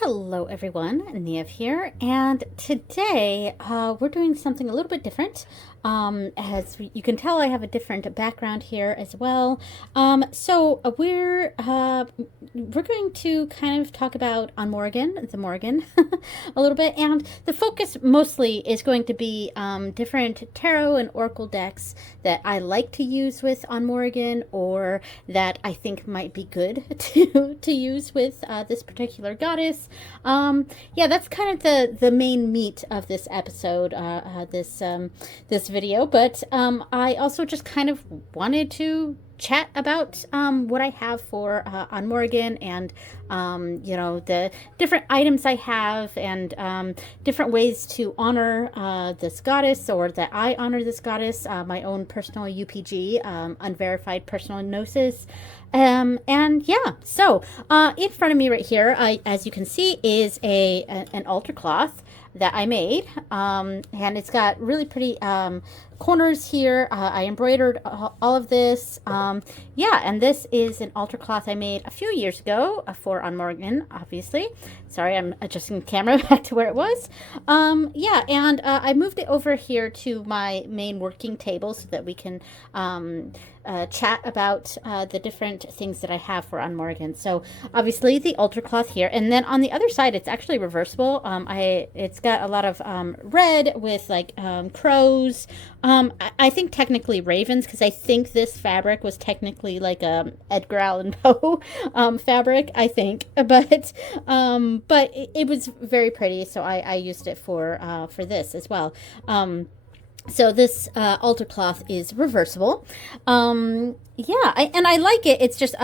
Hello everyone, Niev here, and today we're doing something a little bit different. As you can tell, I have a different background here as well. We're going to kind of talk about on Mórrígan, the Mórrígan, a little bit, and the focus mostly is going to be different tarot and oracle decks that I like to use with on Mórrígan, or that I think might be good to use with this particular goddess. Yeah, that's kind of the main meat of this episode, this video. But I also just kind of wanted to chat about what I have for on Mórrígan, and the different items I have, and different ways to honor this goddess, or that I honor this goddess, my own personal UPG, unverified personal gnosis. And yeah, so in front of me right here, as you can see, is an altar cloth that I made, and it's got really pretty corners here. I embroidered all of this. Yeah, and this is an altar cloth I made a few years ago for on Mórrígan, obviously. Sorry, I'm adjusting the camera back to where it was. Yeah, and I moved it over here to my main working table so that we can chat about the different things that I have for on Mórrígan. So obviously the altar cloth here, and then on the other side it's actually reversible. It's got a lot of red with like crows. I think technically ravens, because I think this fabric was technically like a Edgar Allan Poe fabric, I think, but it was very pretty, so I used it for this as well. So this altar cloth is reversible. Yeah, I like it. It's just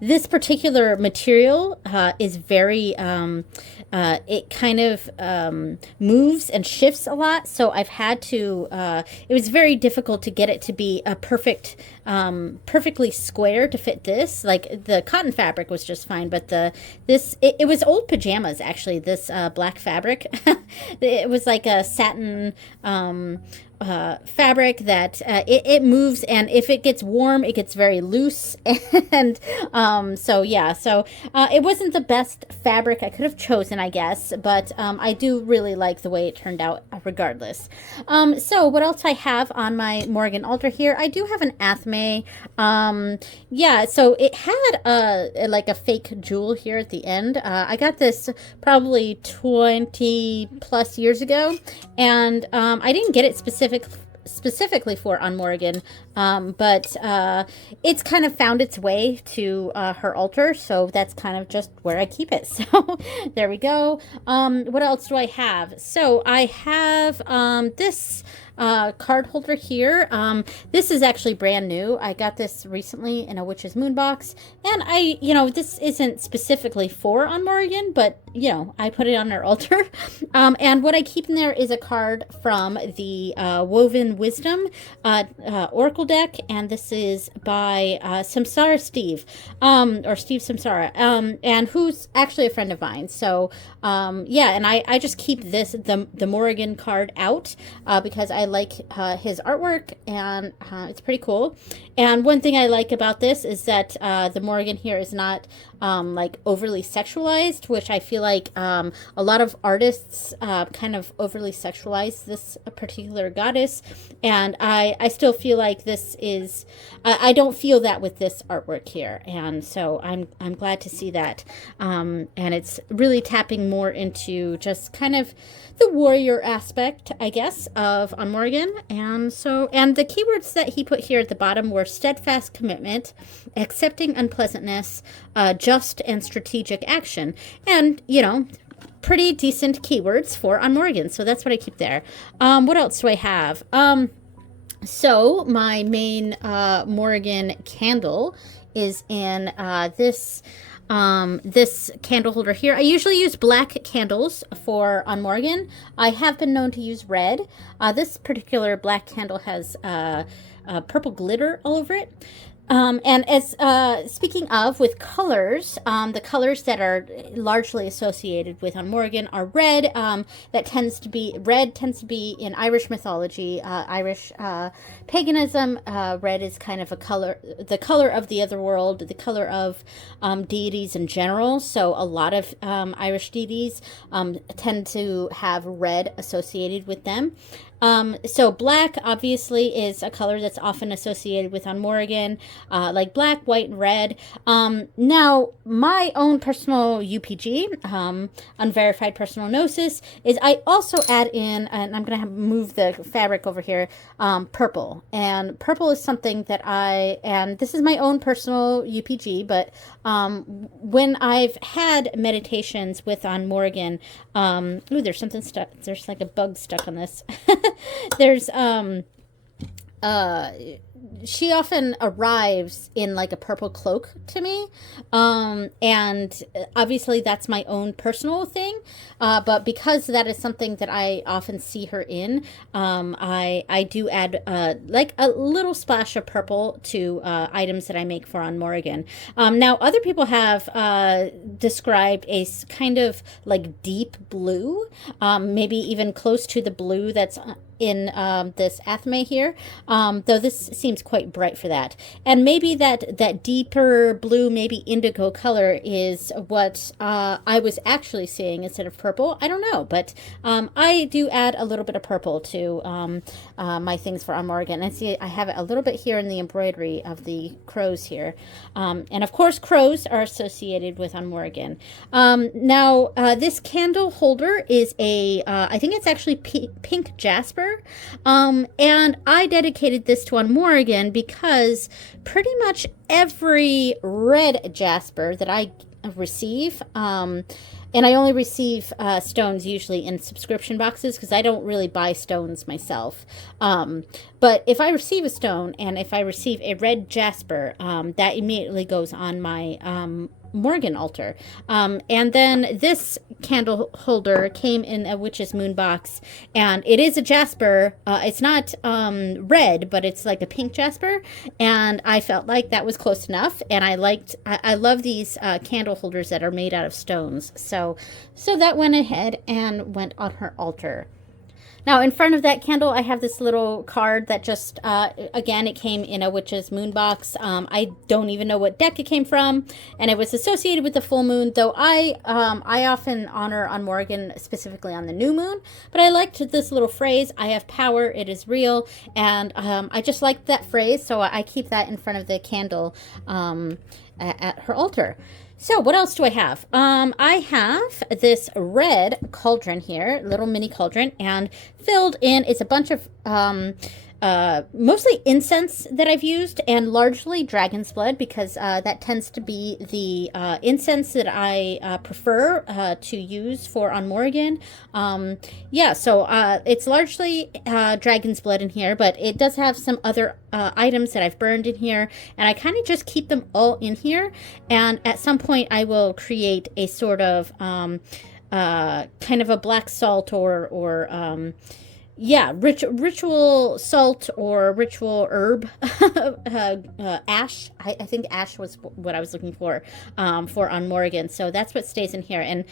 this particular material is very it kind of moves and shifts a lot, so I've had to it was very difficult to get it to be a perfectly square to fit this. Like the cotton fabric was just fine, but it was old pajamas, actually, this black fabric. It was like a satin fabric that it moves, and if it gets warm it gets very loose. And so yeah, so it wasn't the best fabric I could have chosen, I guess, but I do really like the way it turned out regardless. So what else I have on my Mórrígan altar here? I do have an athame. Yeah, so it had like a fake jewel here at the end. I got this probably 20 plus years ago, and I didn't get it specifically for on Mórrígan, but it's kind of found its way to her altar, so that's kind of just where I keep it. So there we go. What else do I have? So I have this card holder here. This is actually brand new. I got this recently in a Witch's Moon box, and this isn't specifically for on Mórrígan, but I put it on her altar. And what I keep in there is a card from the Woven Wisdom Oracle deck, and this is by Samsara Steve, or Steve Samsara, and who's actually a friend of mine. So yeah, and I just keep the Mórrígan card out because I like his artwork, and it's pretty cool. And one thing I like about this is that the Mórrígan here is not like overly sexualized, which I feel like a lot of artists kind of overly sexualize this particular goddess, and I still feel like this is I don't feel that with this artwork here, and so I'm glad to see that. And it's really tapping more into just kind of the warrior aspect, I guess, of on Mórrígan. And the keywords that he put here at the bottom were steadfast commitment, accepting unpleasantness, just and strategic action, and pretty decent keywords for on Mórrígan, so that's what I keep there. What else do I have? So my main Mórrígan candle is in this candle holder here. I usually use black candles for on Mórrígan. I have been known to use red. This particular black candle has purple glitter all over it. And as speaking of with colors, the colors that are largely associated with on Mórrígan are red. That tends to be red tends to be in Irish mythology, Irish paganism. Red is kind of the color of the other world, the color of deities in general. So a lot of Irish deities tend to have red associated with them. So black obviously is a color that's often associated with on Mórrígan, like black, white, and red. Now, my own personal UPG, unverified personal gnosis, is I also add in, and I'm going to move the fabric over here, purple. And purple is something that and this is my own personal UPG, but when I've had meditations with on Mórrígan, ooh, there's something stuck. There's like a bug stuck on this. There's she often arrives in like a purple cloak to me, and obviously that's my own personal thing, but because that is something that I often see her in, I do add like a little splash of purple to items that I make for on Mórrígan. Now other people have described a kind of like deep blue, maybe even close to the blue that's in this athame here, though this seems quite bright for that. And maybe that deeper blue, maybe indigo color is what I was actually seeing instead of purple. I don't know, but I do add a little bit of purple to my things for on Mórrígan. And see, I have it a little bit here in the embroidery of the crows here. And of course, crows are associated with on Mórrígan. Now, this candle holder is I think it's actually pink jasper. And I dedicated this to on Mórrígan because pretty much every red jasper that I receive, and I only receive stones usually in subscription boxes because I don't really buy stones myself. But if I receive a stone and if I receive a red jasper, that immediately goes on my Mórrígan altar. And then this candle holder came in a witch's moon box, and it is a jasper. It's not red, but it's like a pink jasper, and I felt like that was close enough. And I love these candle holders that are made out of stones, so that went ahead and went on her altar. Now, in front of that candle, I have this little card that just, again, it came in a witch's moon box. I don't even know what deck it came from, and it was associated with the full moon, though I often honor on Mórrígan, specifically on the new moon, but I liked this little phrase, I have power, it is real, and I just liked that phrase, so I keep that in front of the candle at her altar. So what else do I have? I have this red cauldron here, little mini cauldron, and filled in, it's a bunch of mostly incense that I've used, and largely dragon's blood, because that tends to be the incense that I prefer to use for on Mórrígan. Yeah, so it's largely dragon's blood in here, but it does have some other items that I've burned in here, and I kind of just keep them all in here, and at some point I will create a sort of kind of a black salt or yeah, ritual salt or ritual herb, ash. I think ash was what I was looking for on Mórrígan. So that's what stays in here. And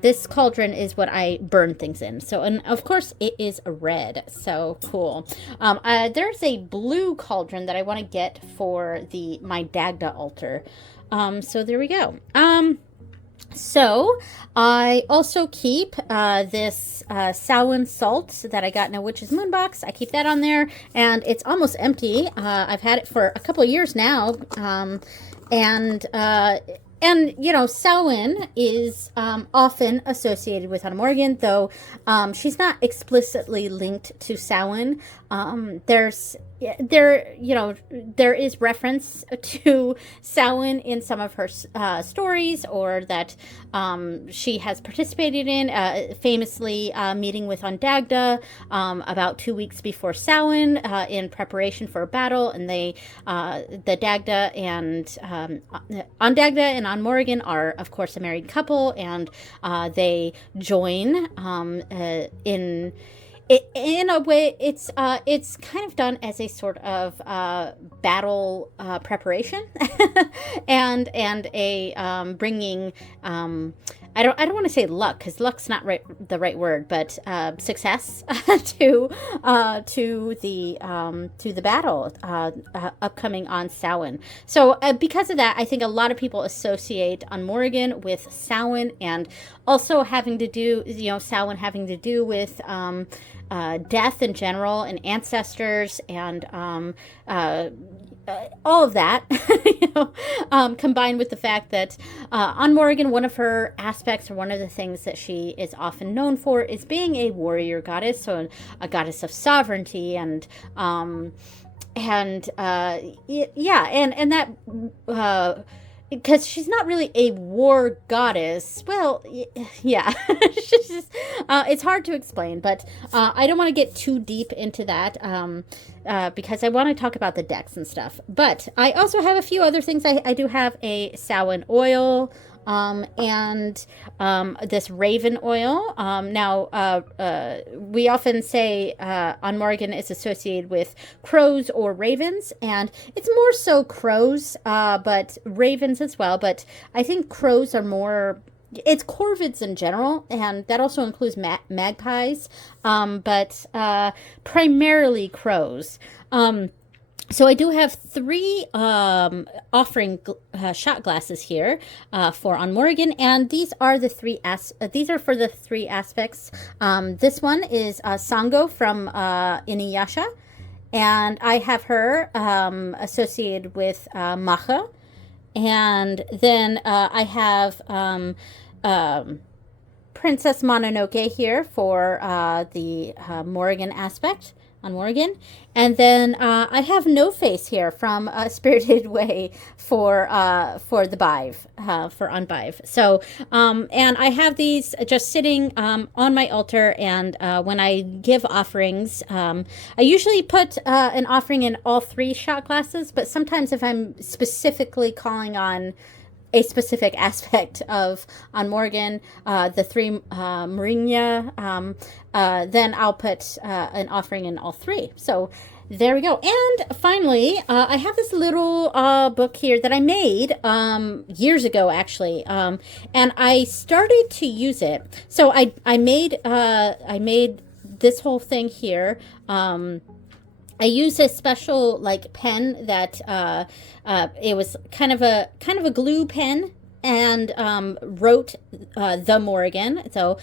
this cauldron is what I burn things in. So, and of course it is red. So cool. There's a blue cauldron that I want to get for my Dagda altar. So there we go. So I also keep this Samhain salt that I got in a witch's moon box. I keep that on there, and it's almost empty. I've had it for a couple of years now, and you know, Samhain is often associated with on Mórrígan, though she's not explicitly linked to Samhain. There is reference to Samhain in some of her stories, or that she has participated in, famously meeting with Ondagda about 2 weeks before Samhain in preparation for a battle, and the Dagda and Ondagda and on Mórrígan are, of course, a married couple, and they join In a way, it's kind of done as a sort of battle preparation, and a bringing. I don't want to say luck, because luck's not the right word, but success to the battle upcoming on Samhain. So because of that, I think a lot of people associate on Mórrígan with Samhain, and also having to do, Samhain having to do with death in general, and ancestors, and all of that, combined with the fact that on Mórrígan, one of her aspects, or one of the things that she is often known for, is being a warrior goddess, so a goddess of sovereignty, and yeah, and that. Because she's not really a war goddess. Well, yeah, she's just, it's hard to explain, but I don't want to get too deep into that because I want to talk about the decks and stuff. But I also have a few other things. I do have a Samhain oil, and this raven oil. Now, we often say on Mórrígan is associated with crows or ravens, and it's more so crows, but ravens as well. But I think crows are more. It's corvids in general, and that also includes magpies, but primarily crows. So I do have 3 offering shot glasses here for on Mórrígan, and these are the these are for the 3 aspects. This one is Sango from Inuyasha, and I have her associated with Macha, and then I have Princess Mononoke here for the Mórrígan aspect on Mórrígan. And then I have No Face here from Spirited Way for the Bive, for Unbive. So, and I have these just sitting on my altar, and when I give offerings, I usually put an offering in all 3 shot glasses, but sometimes if I'm specifically calling on a specific aspect of on Mórrígan, the 3 Mórrígan, then I'll put an offering in all 3. So there we go. And finally, I have this little book here that I made years ago, actually, and I started to use it. So I made this whole thing here. I used a special pen that it was kind of a glue pen, and wrote the Mórrígan. So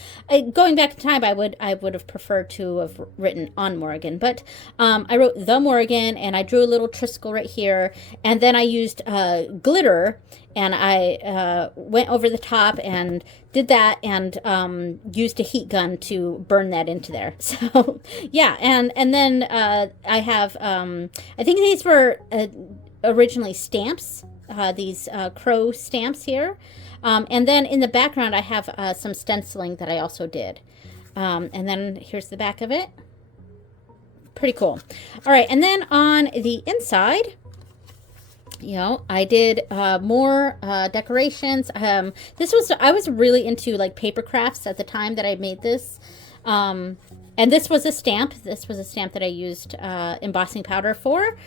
going back in time, I would have preferred to have written on Mórrígan, but I wrote the Mórrígan, and I drew a little triskel right here, and then I used glitter, and I went over the top and did that, and used a heat gun to burn that into there. So yeah, and then I have I think these were originally stamps. These crow stamps here. And then in the background, I have some stenciling that I also did. And then here's the back of it. Pretty cool. All right, and then on the inside, I did more decorations. I was really into paper crafts at the time that I made this. And this was a stamp. This was a stamp that I used embossing powder for.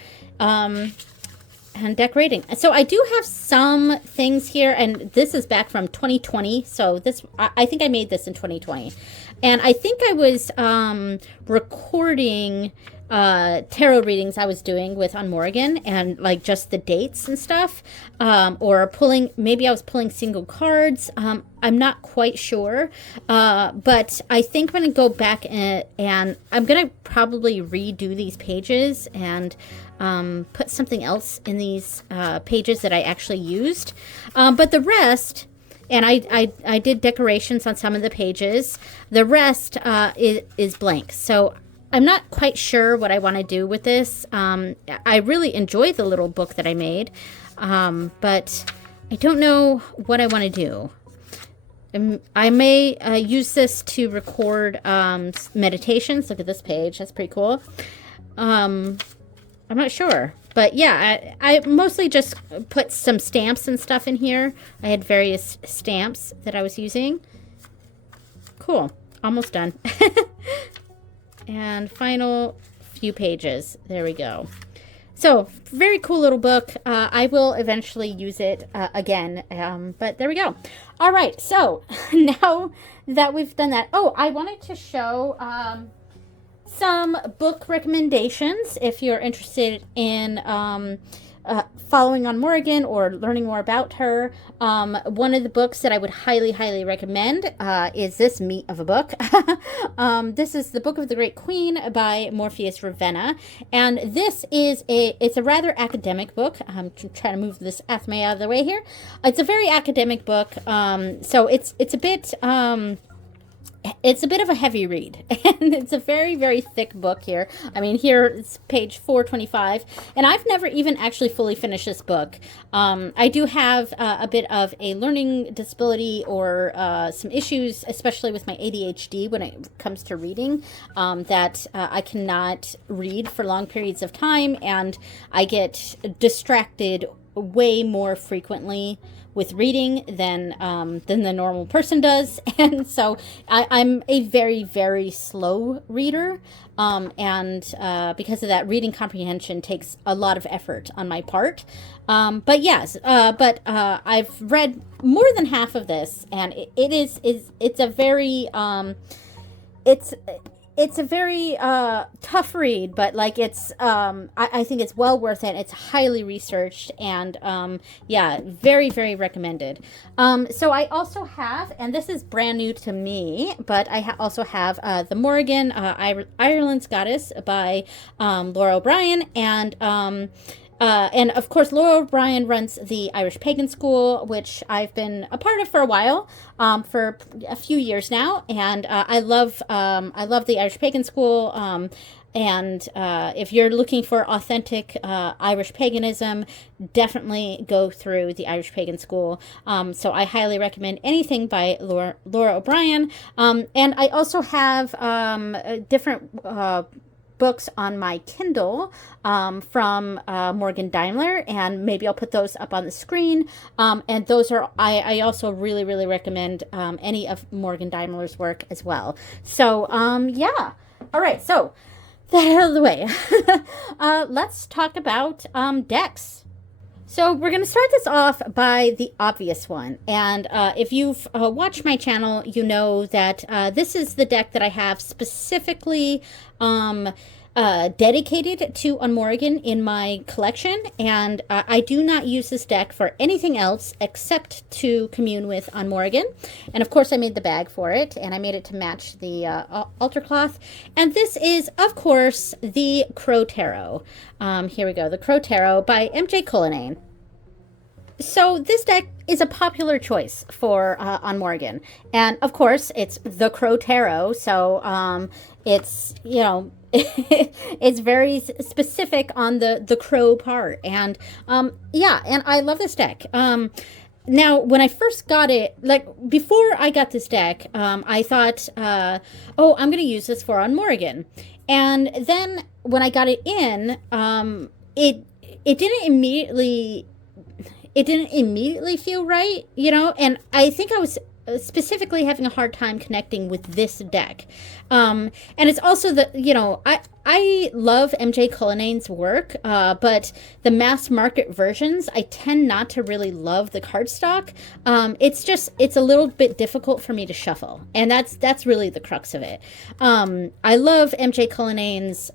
And decorating. So I do have some things here, and this is back from 2020. So I think I made this in 2020. And I think I was recording tarot readings I was doing with on Mórrígan, and just the dates and stuff, or maybe I was pulling single cards. I'm not quite sure, but I think I'm going to go back and I'm going to probably redo these pages and put something else in these pages that I actually used. But the rest, and I did decorations on some of the pages. The rest is blank. So I'm not quite sure what I want to do with this. I really enjoy the little book that I made, but I don't know what I want to do. I may use this to record meditations. Look at this page. That's pretty cool. I'm not sure. But yeah, I mostly just put some stamps and stuff in here. I had various stamps that I was using. Cool. Almost done. and final few pages. There we go. So, very cool little book. I will eventually use it again, but there we go. All right, so now that we've done that, oh, I wanted to show some book recommendations if you're interested in following on Mórrígan or learning more about her. One of the books that I would highly, highly recommend is this meat of a book. This is The Book of the Great Queen by Morpheus Ravenna. And this is it's a rather academic book. I'm trying to move this athame out of the way here. It's a very academic book. So it's a bit... it's a bit of a heavy read, and it's a very, very thick book here. I mean, here it's page 425, and I've never even actually fully finished this book. I do have a bit of a learning disability or some issues, especially with my ADHD when it comes to reading, that I cannot read for long periods of time, and I get distracted way more frequently with reading than the normal person does. And so I'm a very, very slow reader. And because of that, reading comprehension takes a lot of effort on my part. But yes, I've read more than half of this, and it's a very, it's a very tough read, but like I think it's well worth it. It's highly researched, and yeah, very, very recommended. So I also have, and this is brand new to me, but I also have the Mórrígan, Ireland's Goddess by Laura O'Brien, and of course, Laura O'Brien runs the Irish Pagan School, which I've been a part of for a while, for a few years now, and I love the Irish Pagan School. And if you're looking for authentic Irish paganism, definitely go through the Irish Pagan School. So I highly recommend anything by Laura O'Brien. And I also have different books on my Kindle from Morgan Daimler, and maybe I'll put those up on the screen. And those are, I also really, really recommend any of Morgan Daimler's work as well. So, yeah. All right, so that out of the way. Let's talk about decks. So we're going to start this off by the obvious one. And if you've watched my channel, you know that this is the deck that I have specifically dedicated to On Mórrígan in my collection. And I do not use this deck for anything else except to commune with On Mórrígan. And of course I made the bag for it, and I made it to match the altar cloth. And this is, of course, the Crow Tarot. Here we go, the Crow Tarot by MJ Cullinane. So this deck is a popular choice for On Mórrígan, and of course it's the Crow Tarot, so it's, you know, it's very specific on the crow part, and yeah, and I love this deck. Now, when I first got it, like before I got this deck, I thought, oh, I'm going to use this for On Mórrígan, and then when I got it in, it didn't immediately feel right, you know, and I think I was specifically having a hard time connecting with this deck. And it's also that, you know, I love MJ Cullinane's work, but the mass market versions, I tend not to really love the cardstock. It's a little bit difficult for me to shuffle, and that's really the crux of it. I love MJ Cullinane's,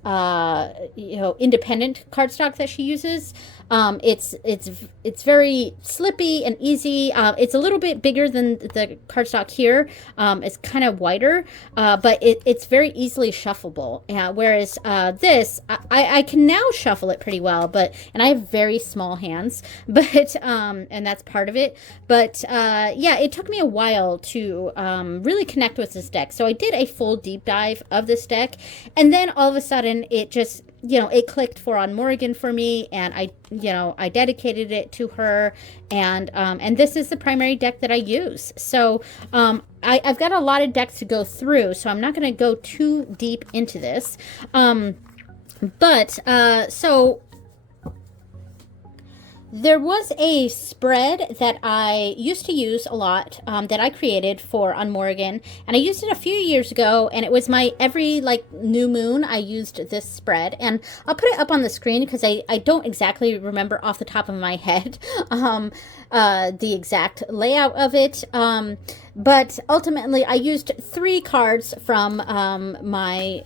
you know, independent cardstock that she uses. It's very slippy and easy. It's a little bit bigger than the cardstock here. It's kind of wider, but it's very easily shuffleable. Whereas this, I can now shuffle it pretty well, and I have very small hands, but and that's part of it. But yeah, it took me a while to really connect with this deck. So I did a full deep dive of this deck, and then all of a sudden it just, you know, it clicked for On Mórrígan for me, and I dedicated it to her, and this is the primary deck that I use. So I've got a lot of decks to go through, so I'm not going to go too deep into this. There was a spread that I used to use a lot, that I created for on Mórrígan, and I used it a few years ago, and it was my every like new moon I used this spread, and I'll put it up on the screen because I don't exactly remember off the top of my head the exact layout of it. But ultimately, I used 3 cards from my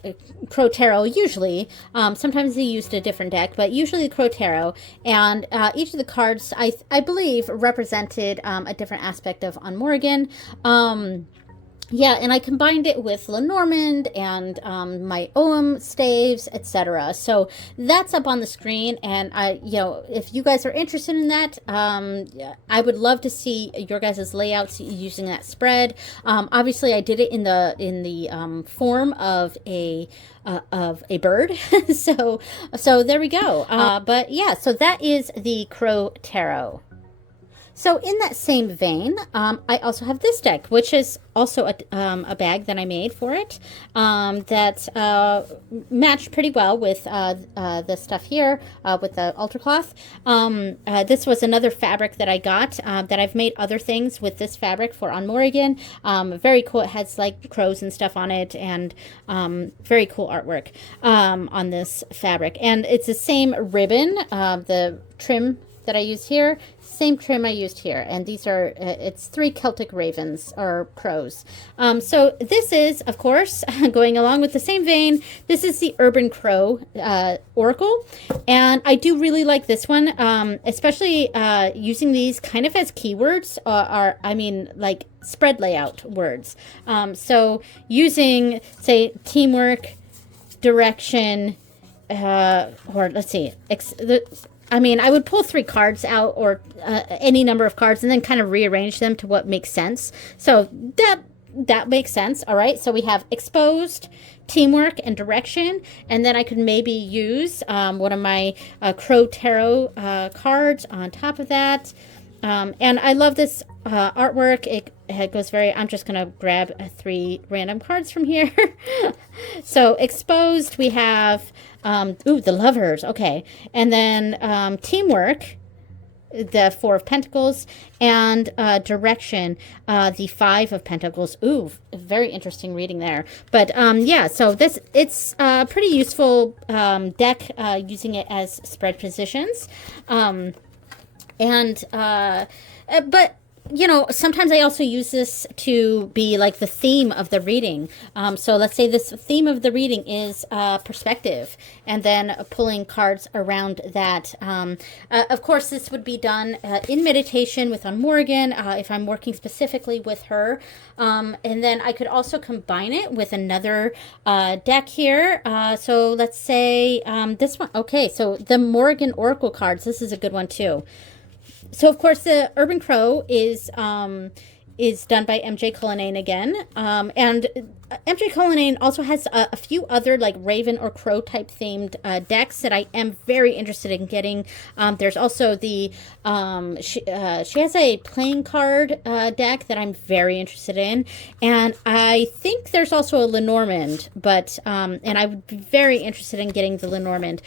Crow Tarot, usually. Sometimes I used a different deck, but usually Crow Tarot. And each of the cards, I believe, represented a different aspect of on Mórrígan. Yeah, and I combined it with Lenormand and my Ogham staves, etc. So that's up on the screen, and if you guys are interested in that, I would love to see your guys' layouts using that spread. Obviously, I did it in the form of a bird, so there we go. But yeah, so that is the Crow Tarot. So in that same vein, I also have this deck, which is also a bag that I made for it, that matched pretty well with the stuff here, with the altar cloth. This was another fabric that I got, that I've made other things with this fabric for on Mórrígan. Very cool. It has like crows and stuff on it, and very cool artwork on this fabric. And it's the same ribbon, the trim that I used here, same trim I used here, and these are it's 3 Celtic ravens or crows. So this is, of course, going along with the same vein, this is the Urban Crow Oracle, and I do really like this one, especially using these kind of as keywords, like spread layout words. So using, say, teamwork, direction, or let's see, I would pull 3 cards out, or any number of cards, and then kind of rearrange them to what makes sense. So that makes sense. All right. So we have exposed, teamwork, and direction. And then I could maybe use one of my Crow Tarot cards on top of that. And I love this artwork. It goes very, I'm just going to grab 3 random cards from here. So exposed, we have, the lovers. Okay. And then teamwork, the 4 of Pentacles, and direction, the 5 of Pentacles. Ooh, very interesting reading there. But yeah, so it's a pretty useful deck, using it as spread positions. But sometimes I also use this to be like the theme of the reading. So let's say this theme of the reading is perspective, and then pulling cards around that. Of course, this would be done in meditation with on Mórrígan, if I'm working specifically with her. And then I could also combine it with another deck here. So let's say this one. Okay, so the Mórrígan Oracle cards. This is a good one too. So, of course, the Urban Crow is done by MJ Cullinane again. And MJ Cullinane also has a few other like Raven or Crow type themed decks that I am very interested in getting. There's also the, she has a playing card deck that I'm very interested in. And I think there's also a Lenormand, but, and I would be very interested in getting the Lenormand.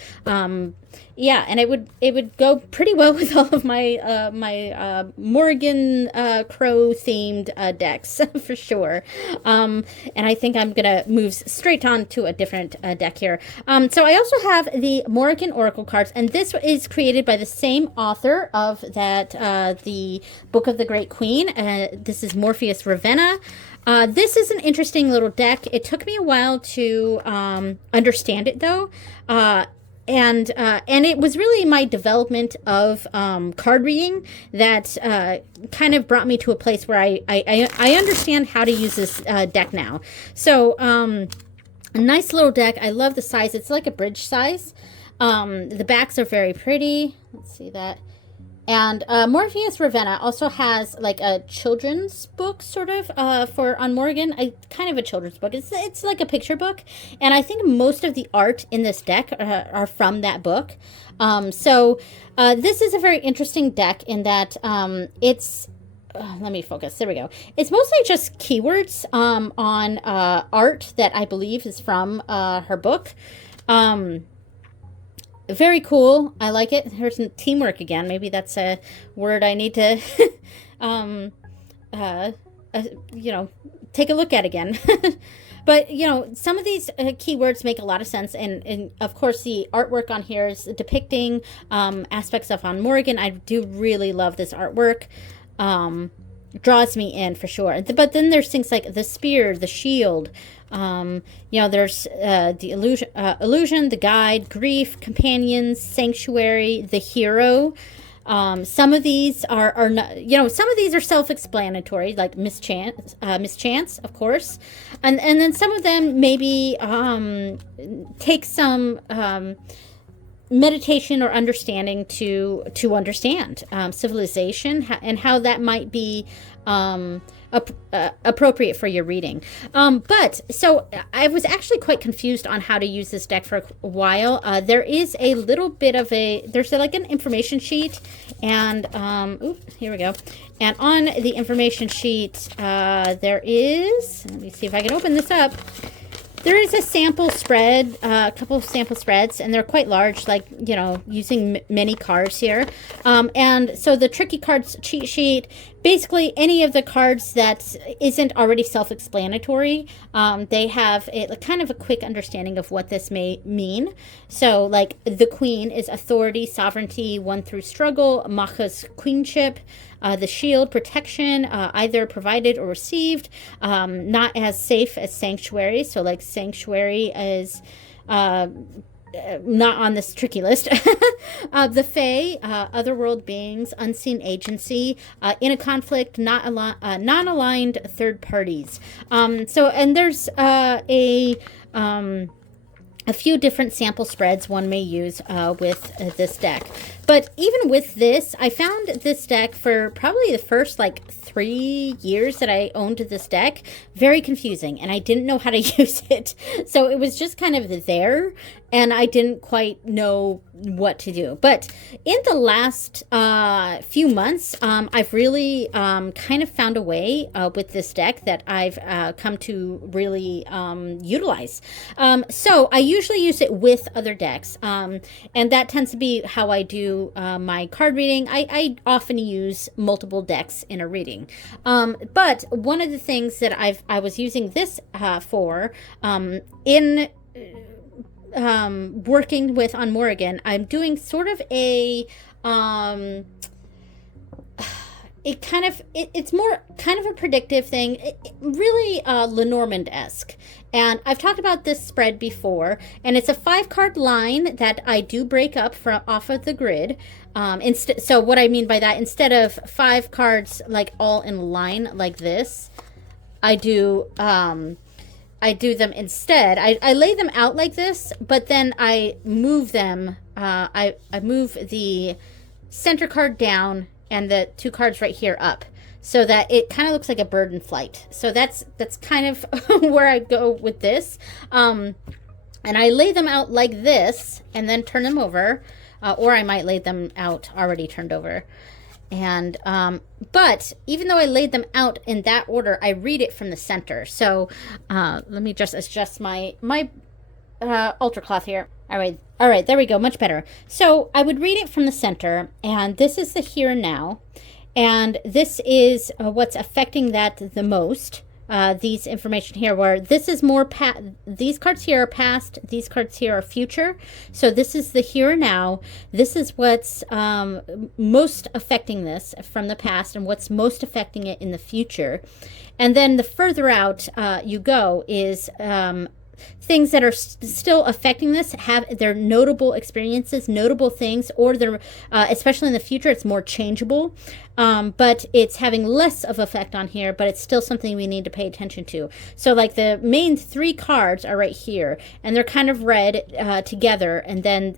Yeah, and it would go pretty well with all of my Mórrígan Crow themed decks for sure. And I think I'm gonna move straight on to a different deck here. So I also have the Mórrígan Oracle cards, and this is created by the same author of that the Book of the Great Queen. This is Morpheus Ravenna. This is an interesting little deck. It took me a while to understand it though. And it was really my development of card reading that kind of brought me to a place where I understand how to use this deck now. So a nice little deck. I love the size. It's like a bridge size. The backs are very pretty. Let's see that. And Morpheus Ravenna also has like a children's book sort of for on Mórrígan. Kind of a children's book. It's like a picture book, and I think most of the art in this deck are from that book. So this is a very interesting deck in that it's. Let me focus. There we go. It's mostly just keywords on art that I believe is from her book. Very cool. I like it. Here's some teamwork again. Maybe that's a word I need to, um, uh, uh, you know, take a look at again. But some of these keywords make a lot of sense, and of course the artwork on here is depicting aspects of on Mórrígan. I do really love this artwork. Draws me in for sure. But then there's things like the spear, the shield. There's the illusion, the guide, grief, companions, sanctuary, the hero. Some of these are not, some of these are self-explanatory, like mischance, of course, and then some of them maybe take some meditation or understanding to understand civilization and how that might be appropriate for your reading. But so I was actually quite confused on how to use this deck for a while. There is a little bit of there's like an information sheet, and here we go. And on the information sheet, there is, let me see if I can open this up. There is a sample spread, a couple of sample spreads, and they're quite large, like, using many cards here. And so the Tricky Cards cheat sheet, basically any of the cards that isn't already self-explanatory, they have kind of a quick understanding of what this may mean. So, like, the Queen is authority, sovereignty, won through struggle, Macha's queenship. The shield, protection, either provided or received, not as safe as sanctuary. So, like, sanctuary is not on this tricky list. The Fae, otherworld beings, unseen agency, in a conflict, non-aligned third parties. And there's a few different sample spreads one may use with this deck. But even with this, I found this deck for probably the first 3 years that I owned this deck very confusing, and I didn't know how to use it. So it was just kind of there, and I didn't quite know what to do. But in the last few months, I've really kind of found a way with this deck that I've come to really utilize. So I usually use it with other decks, and that tends to be how I do my card reading. I often use multiple decks in a reading. But one of the things that I was using this for in working with on Mórrígan, I'm doing sort of it's more kind of a predictive thing, really Lenormand-esque. And I've talked about this spread before, and it's a 5-card line that I do break up off of the grid. So what I mean by that, instead of 5 cards all in line like this, I do them instead. I lay them out like this, but then I move them. I move the center card down and the 2 cards right here up, so that it kind of looks like a bird in flight. So that's kind of where I go with this. And I lay them out like this and then turn them over, or I might lay them out already turned over. And but even though I laid them out in that order, I read it from the center. So let me just adjust my ultra cloth here. All right, there we go, much better. So I would read it from the center, and this is the here and now, and this is what's affecting that the most. These information here, where this is more these cards here are past, these cards here are future. So this is the here and now. This is what's most affecting this from the past, and what's most affecting it in the future. And then the further out you go is things that are still affecting this have their notable experiences, notable things, or they're especially in the future, it's more changeable. But it's having less of effect on here, but it's still something we need to pay attention to. So the main 3 cards are right here, and they're kind of read together, and then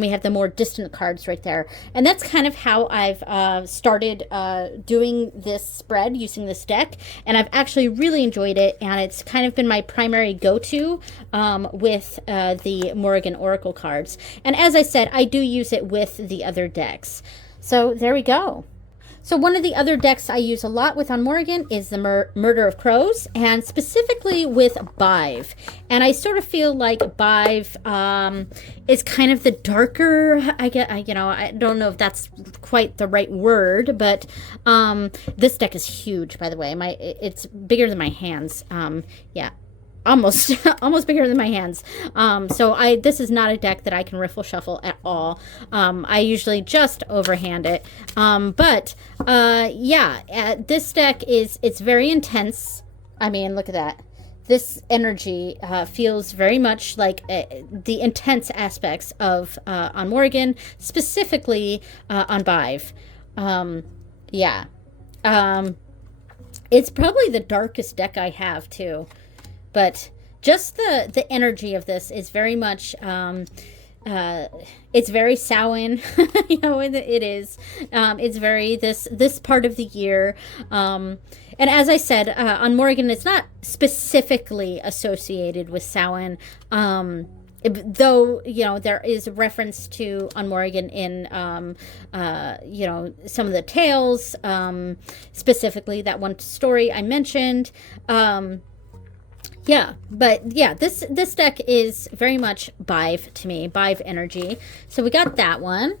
we have the more distant cards right there. And that's kind of how I've started doing this spread using this deck, and I've actually really enjoyed it, and it's kind of been my primary go-to with the Mórrígan Oracle cards. And as I said, I do use it with the other decks. So there we go. So one of the other decks I use a lot with on Mórrígan is the Murder of Crows, and specifically with Bive. And I sort of feel like Bive is kind of the darker, I don't know if that's quite the right word, but this deck is huge, by the way. It's bigger than my hands. Yeah. Almost bigger than my hands. So this is not a deck that I can riffle shuffle at all. I usually just overhand it. This deck it's very intense. I mean, look at that. This energy feels very much like the intense aspects of on Mórrígan, specifically on Bive. It's probably the darkest deck I have too. But just the energy of this is very much, it's very Samhain, it is. It's very this part of the year. And as I said, on Mórrígan, it's not specifically associated with Samhain, though, there is a reference to on Mórrígan in, some of the tales, specifically that one story I mentioned. This deck is very much Bive to me, Bive energy. So we got that one.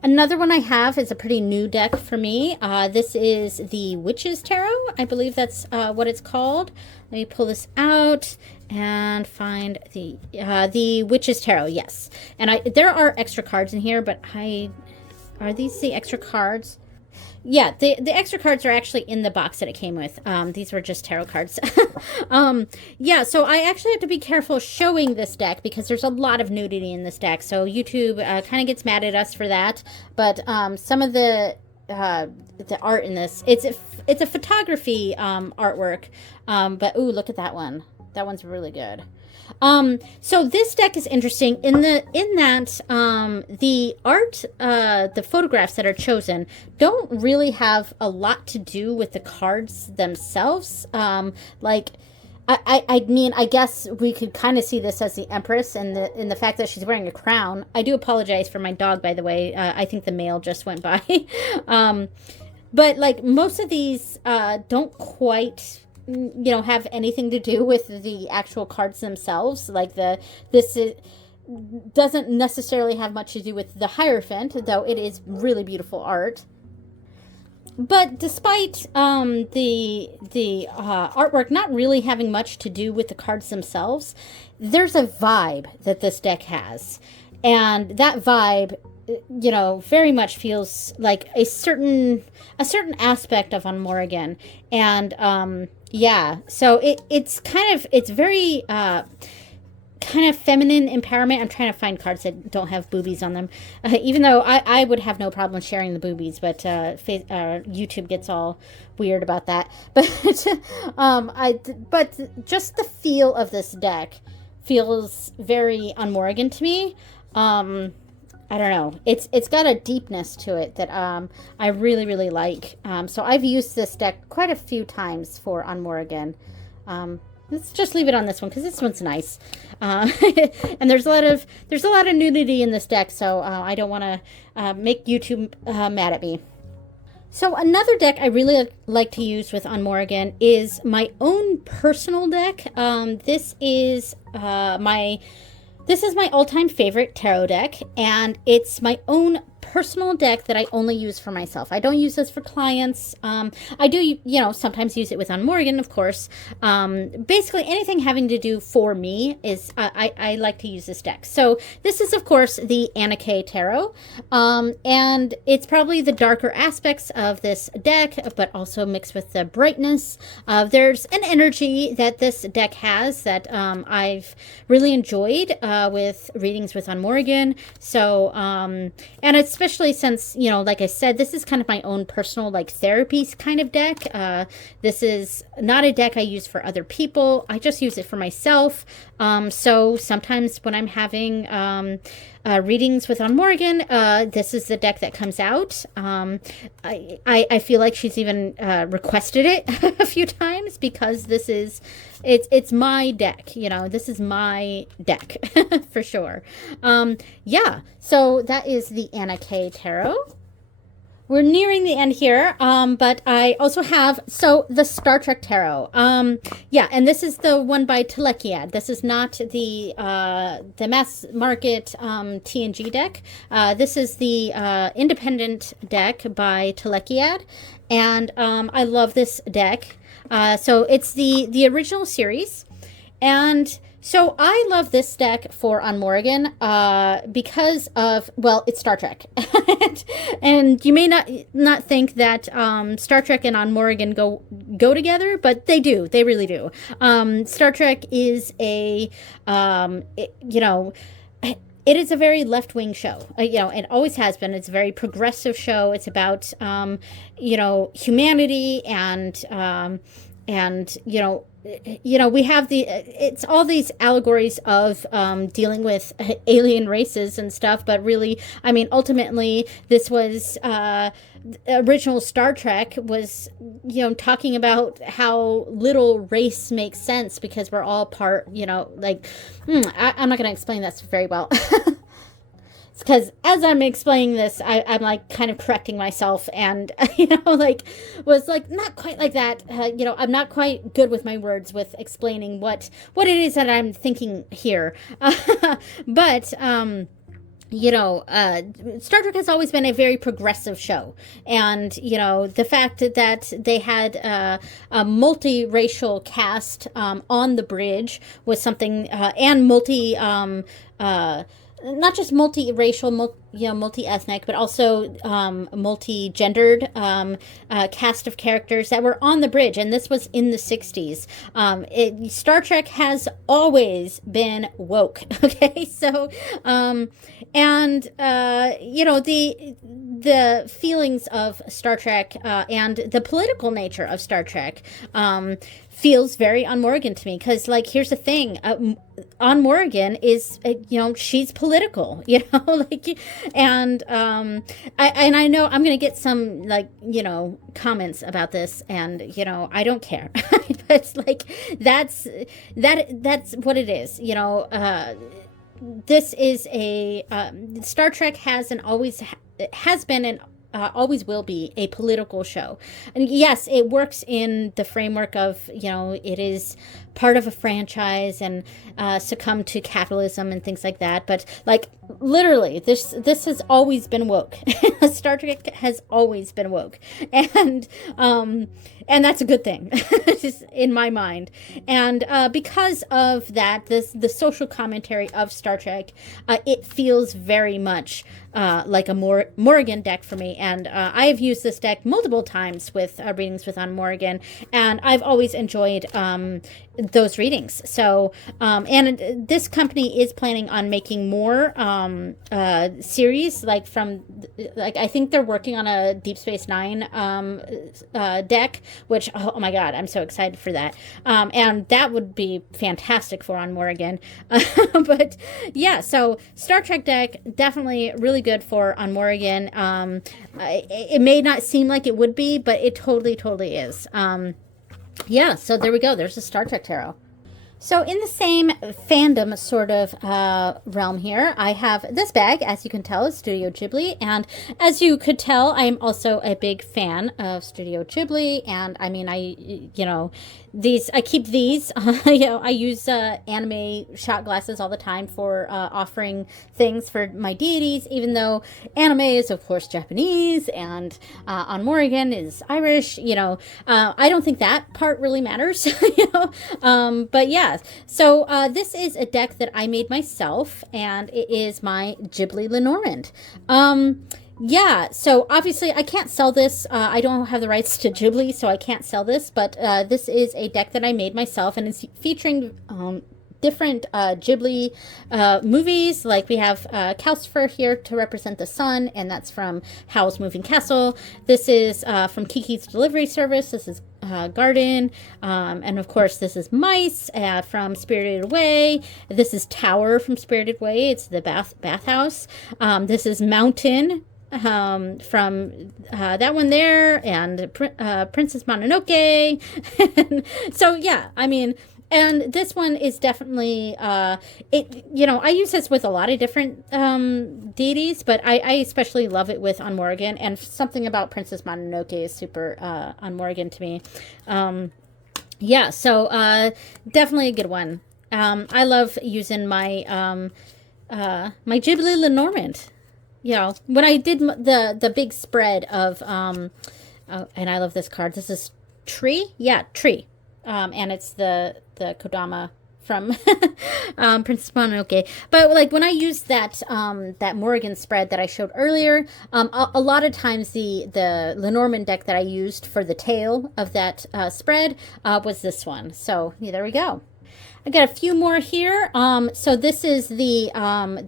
Another one I have is a pretty new deck for me. This is the Witch's Tarot. I believe that's what it's called. Let me pull this out and find the Witch's Tarot. Yes, and there are extra cards in here, but are these the extra cards? Yeah, the extra cards are actually in the box that it came with. These were just tarot cards. So I actually have to be careful showing this deck because there's a lot of nudity in this deck. So YouTube kind of gets mad at us for that. But some of the art in this, it's a photography artwork. But ooh, look at that one. That one's really good. So this deck is interesting in that the art, the photographs that are chosen don't really have a lot to do with the cards themselves. I mean, I guess we could kind of see this as the Empress in the fact that she's wearing a crown. I do apologize for my dog, by the way. I think the mail just went by. But like most of these don't quite have anything to do with the actual cards themselves. Like doesn't necessarily have much to do with the Hierophant, though it is really beautiful art. But despite the artwork not really having much to do with the cards themselves, there's a vibe that this deck has, and that vibe, very much feels like a certain aspect of on Mórrígan, and so it's very kind of feminine empowerment. I'm trying to find cards that don't have boobies on them, even though I would have no problem sharing the boobies, but YouTube gets all weird about that. But but just the feel of this deck feels very on Mórrígan to me. I don't know. It's got a deepness to it that I really, really like. So I've used this deck quite a few times for on Mórrígan. Let's just leave it on this one because this one's nice. And there's a lot of nudity in this deck, so I don't want to make YouTube mad at me. So another deck I really like to use with on Mórrígan is my own personal deck. This is my all-time favorite tarot deck, and it's my own personal deck that I only use for myself. I don't use this for clients. I do, sometimes use it with on Mórrígan, of course. Basically, anything having to do for me is I like to use this deck. So this is, of course, the Anna K Tarot, and it's probably the darker aspects of this deck, but also mixed with the brightness. There's an energy that this deck has that I've really enjoyed with readings with on Mórrígan. So, and especially since, like I said, this is kind of my own personal, therapy kind of deck. This is not a deck I use for other people. I just use it for myself. So sometimes when I'm having readings with on Mórrígan, this is the deck that comes out. I feel like she's even requested it a few times because it's my deck. This is my deck for sure. So that is the Anna K Tarot. We're nearing the end here, but I also have so the Star Trek Tarot. Yeah, and this is the one by Telekiad. This is not the mass market TNG deck. This is the independent deck by Telekiad, and I love this deck. So it's the original series, and so I love this deck for on Mórrígan because of, well, it's Star Trek. And you may not think that Star Trek and on Mórrígan go together, but they do. They really do. Star Trek is you know, it is a very left-wing show. You know, it always has been. It's a very progressive show. It's about, you know, humanity and we have it's all these allegories of dealing with alien races and stuff, but really, I mean, ultimately this was original Star Trek was, talking about how little race makes sense because we're all part, like, I'm not going to explain that very well. Because as I'm explaining this, I'm like kind of correcting myself and, was like not quite like that. I'm not quite good with my words with explaining what it is that I'm thinking here. But, Star Trek has always been a very progressive show. And, the fact that they had a multiracial cast on the bridge was something, and not just multiracial, multi-ethnic, but also multi-gendered cast of characters that were on the bridge, and this was in the 60s. Star Trek has always been woke, okay? So, the feelings of Star Trek and the political nature of Star Trek feels very on Mórrígan to me, because, like, here's the thing, on Mórrígan is, she's political, and I know I'm gonna get some, like, comments about this, and I don't care. But like that's what it is. This is a Star Trek has been and always will be a political show. And yes, it works in the framework of, it is part of a franchise and succumb to capitalism and things like that. But like literally, this has always been woke. Star Trek has always been woke. And that's a good thing, just in my mind. And because of that, the social commentary of Star Trek, it feels very much like a Mórrígan deck for me. And I have used this deck multiple times with readings with on Mórrígan, and I've always enjoyed those readings. So, and this company is planning on making more series, like I think they're working on a Deep Space Nine deck, which, oh my God, I'm so excited for that. And that would be fantastic for on Mórrígan. But yeah, so Star Trek deck, definitely really good for on Mórrígan. It may not seem like it would be, but it totally is. Yeah, so there we go. There's a Star Trek tarot. So in the same fandom sort of realm here, I have this bag, as you can tell, is Studio Ghibli. And as you could tell, I am also a big fan of Studio Ghibli. And I mean, I keep these, I use anime shot glasses all the time for offering things for my deities, even though anime is, of course, Japanese and on Mórrígan is Irish, I don't think that part really matters, but yeah. So this is a deck that I made myself, and it is my Ghibli Lenormand. Yeah, so obviously I can't sell this. I don't have the rights to Ghibli, so I can't sell this, but this is a deck that I made myself, and it's featuring different Ghibli movies. Like we have Calcifer here to represent the sun, and that's from Howl's Moving Castle. This is from Kiki's Delivery Service. This is Garden, and of course this is Mice from Spirited Away. This is Tower from Spirited Away. It's the bathhouse. This is Mountain from that one there, and Princess Mononoke. So yeah, I mean, And this one is definitely, I use this with a lot of different deities, but I especially love it with on Mórrígan, and something about Princess Mononoke is super on Mórrígan to me. Yeah, so definitely a good one. I love using my my Ghibli Lenormand. You know, when I did the big spread of, and I love this card. This is Tree? Yeah, Tree. And it's the Kodama from Princess Mononoke. But like when I used that that Mórrígan spread that I showed earlier, a lot of times the Lenormand deck that I used for the tail of that spread was this one. So yeah, there we go. I got a few more here. So this is the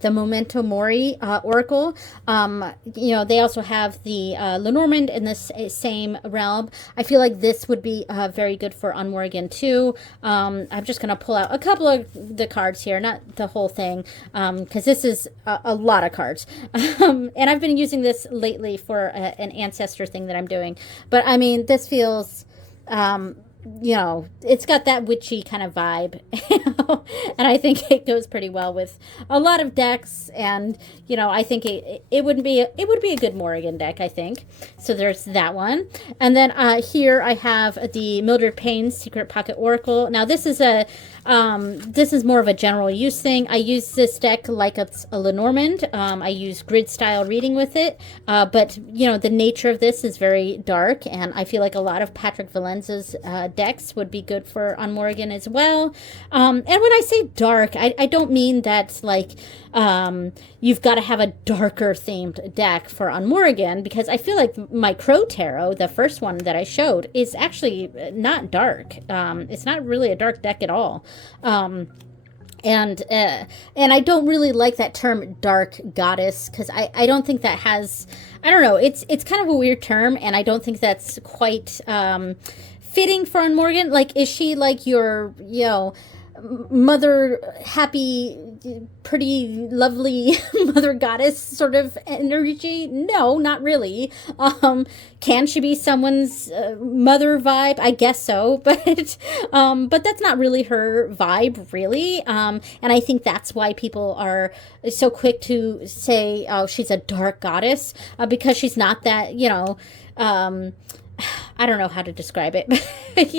Memento Mori Oracle. They also have the Lenormand in this same realm. I feel like this would be very good for on Mórrígan too. I'm just going to pull out a couple of the cards here, not the whole thing, because this is a lot of cards. And I've been using this lately for an ancestor thing that I'm doing. But I mean, this feels... it's got that witchy kind of vibe, and I think it goes pretty well with a lot of decks. And I think it would be a good Mórrígan deck, I think. So there's that one, and then here I have the Mildred Payne's Secret Pocket Oracle. Now this is more of a general use thing. I use this deck like it's a Lenormand. I use grid style reading with it, but the nature of this is very dark, and I feel like a lot of Patrick Valenza's decks would be good for on Mórrígan as well. And when I say dark, I don't mean that like you've got to have a darker themed deck for on Mórrígan, because I feel like my Crow Tarot, the first one that I showed, is actually not dark. It's not really a dark deck at all. And I don't really like that term dark goddess, because I don't think that has, I don't know, it's kind of a weird term, and I don't think that's quite fitting for on Mórrígan. Like, is she like your, mother, happy, pretty, lovely mother goddess sort of energy? No, not really. Can she be someone's mother vibe? I guess so, but that's not really her vibe, really. And I think that's why people are so quick to say, oh, she's a dark goddess, because she's not that, I don't know how to describe it, but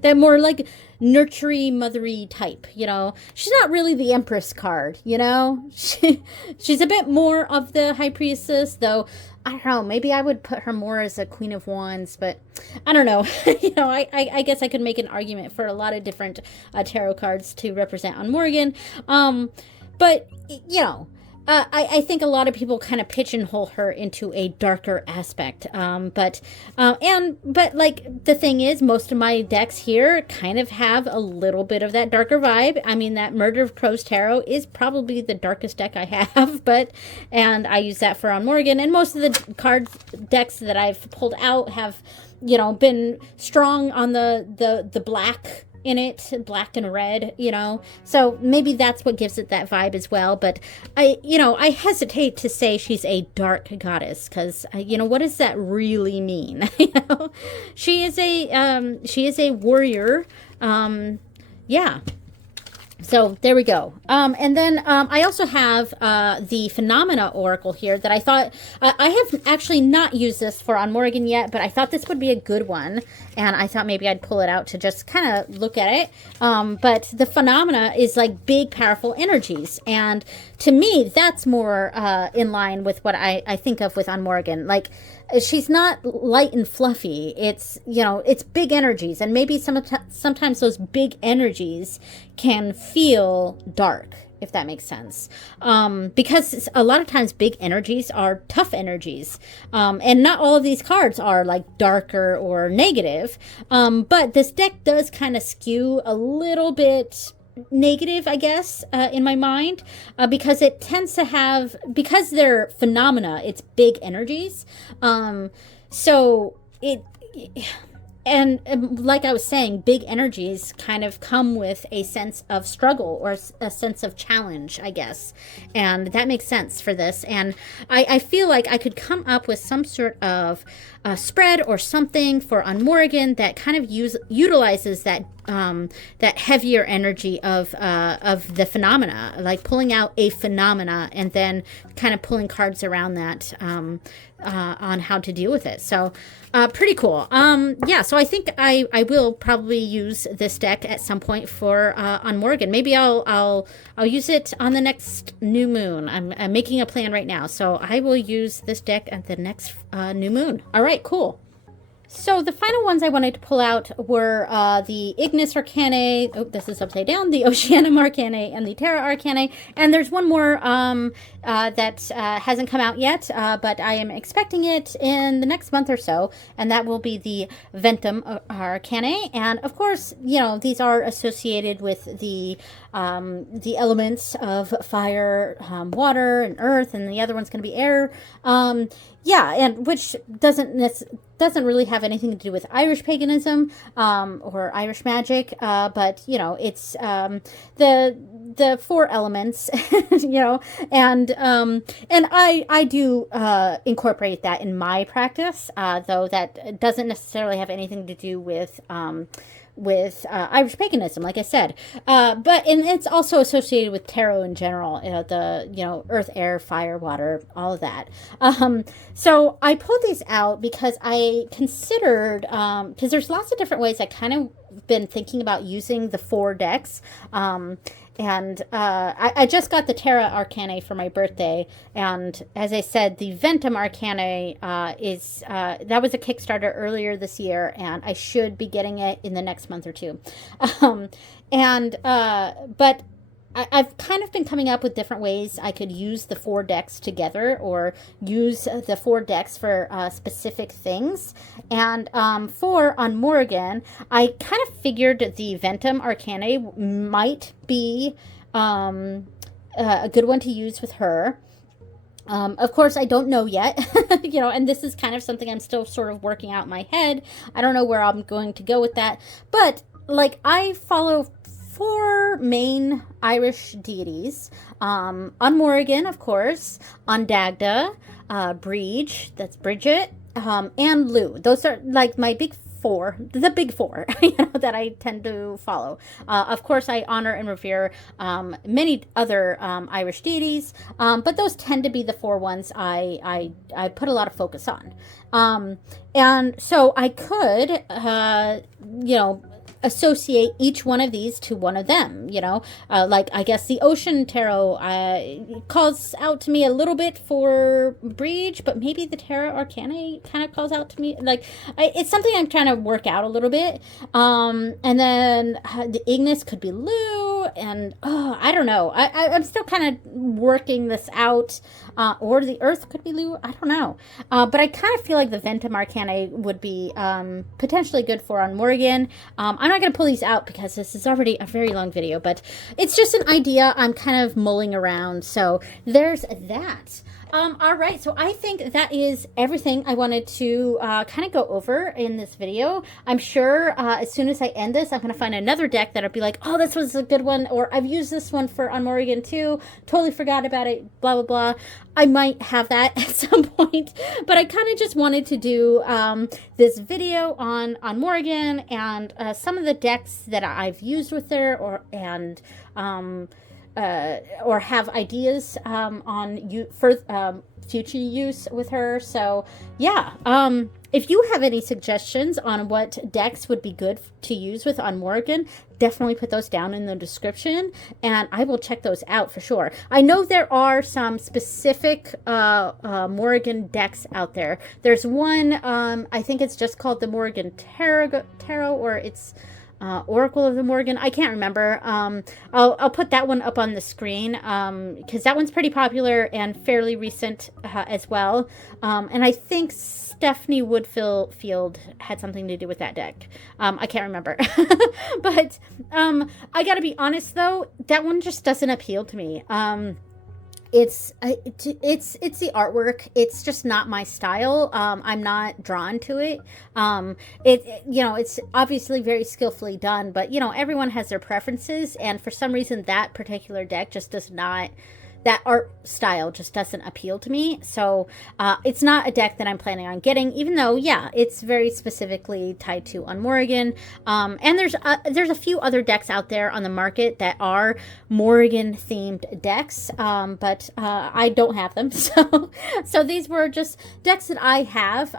that more like nurtury, mothery type, she's not really the Empress card, she's a bit more of the High Priestess, though. I don't know, maybe I would put her more as a Queen of Wands, but I don't know. I guess I could make an argument for a lot of different tarot cards to represent on Mórrígan. But I think a lot of people kind of pigeonhole her into a darker aspect. But like the thing is, most of my decks here kind of have a little bit of that darker vibe. I mean, that Murder of Crows Tarot is probably the darkest deck I have, and I use that for on Mórrígan. And most of the card decks that I've pulled out have, been strong on the black in it, black and red, so maybe that's what gives it that vibe as well. But I hesitate to say she's a dark goddess, because what does that really mean? She is a warrior. Yeah. So there we go. And then I also have the Phenomena Oracle here that I thought, I have actually not used this for on Mórrígan yet, but I thought this would be a good one. And I thought maybe I'd pull it out to just kind of look at it. But the Phenomena is like big, powerful energies. And to me, that's more in line with what I think of with on Mórrígan. Like, she's not light and fluffy. It's, it's big energies. And maybe sometimes those big energies can feel dark, if that makes sense. Because a lot of times big energies are tough energies. And not all of these cards are like darker or negative. But this deck does kind of skew a little bit negative, I guess, in my mind, because it tends to have, because they're phenomena, it's big energies. So and like I was saying, big energies kind of come with a sense of struggle or a sense of challenge, I guess. And that makes sense for this. And I feel like I could come up with some sort of spread or something for on Mórrígan that kind of utilizes that that heavier energy of the phenomena, like pulling out a phenomena and then kind of pulling cards around that on how to deal with it. So pretty cool. Yeah, so I think I will probably use this deck at some point for on Mórrígan. Maybe I'll use it on the next new moon. I'm making a plan right now, so I will use this deck at the next new moon. All right, cool. So the final ones I wanted to pull out were the Ignis Arcanae, oh, this is upside down, the Oceanum Arcanae, and the Terra Arcanae. And there's one more that hasn't come out yet, but I am expecting it in the next month or so, and that will be the Ventum Arcanae. And of course, you know, these are associated with the elements of fire, water, and earth, and the other one's going to be air. Yeah, and which doesn't really have anything to do with Irish paganism or Irish magic, but you know, it's the four elements, you know, and I do incorporate that in my practice, though that doesn't necessarily have anything to do with Irish paganism, like I said, and it's also associated with tarot in general, the, you know, earth, air, fire, water, all of that. So I pulled these out because I considered, because there's lots of different ways I kind of been thinking about using the 4 decks. And I just got the Terra Arcanae for my birthday, and as I said, the Ventum Arcanae is that was a Kickstarter earlier this year, and I should be getting it in the next month or two. But I've kind of been coming up with different ways I could use the 4 decks together, or use the 4 decks for specific things. And for on Mórrígan, I kind of figured the Ventum Arcanae might be a good one to use with her. Of course, I don't know yet, you know, and this is kind of something I'm still sort of working out in my head. I don't know where I'm going to go with that. But, like, I follow 4 main Irish deities, on Mórrígan, of course, on Dagda, Breege, that's Bridget, and Lou. Those are like my big 4, the big 4, you know, that I tend to follow. Of course, I honor and revere many other Irish deities, but those tend to be the 4 ones I put a lot of focus on. And so I could, you know, associate each one of these to one of them, you know, like I guess the Ocean Tarot calls out to me a little bit for Breege, but maybe the Terra Arcanae kind of calls out to me, like it's something I'm trying to work out a little bit. And then the Ignis could be Lou, and I don't know, I'm still kind of working this out. Or the Earth could be Lou, I don't know, but I kind of feel like the Ventum Arcanae would be potentially good for on Mórrígan. I'm not going to pull these out because this is already a very long video, but it's just an idea I'm kind of mulling around. So there's that. All right, so I think that is everything I wanted to kind of go over in this video. I'm sure as soon as I end this, I'm going to find another deck that'll be like, oh, this was a good one, or I've used this one for on Mórrígan too, totally forgot about it, blah, blah, blah. I might have that at some point, but I kind of just wanted to do this video on Mórrígan and some of the decks that I've used with her, or have ideas on future use with her. So yeah, if you have any suggestions on what decks would be good to use with on Mórrígan, definitely put those down in the description, and I will check those out for sure. I know there are some specific Mórrígan decks out there. There's one, I think it's just called the Mórrígan Tarot, or it's Oracle of the Mórrígan. I can't remember. I'll put that one up on the screen because that one's pretty popular and fairly recent as well. And I think Stephanie Woodfield had something to do with that deck. I can't remember. But I gotta be honest though, that one just doesn't appeal to me. It's the artwork. It's just not my style. I'm not drawn to it. You know, it's obviously very skillfully done, but you know, everyone has their preferences, and for some reason that particular deck just does not that art style just doesn't appeal to me. So it's not a deck that I'm planning on getting, even though, yeah, it's very specifically tied to on Mórrígan. And there's a few other decks out there on the market that are Mórrígan themed decks, but I don't have them. So these were just decks that I have.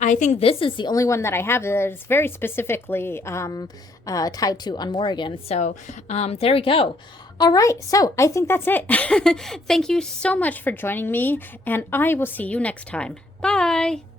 I think this is the only one that I have that is very specifically tied to on Mórrígan. So there we go. All right, so I think that's it. Thank you so much for joining me, and I will see you next time. Bye!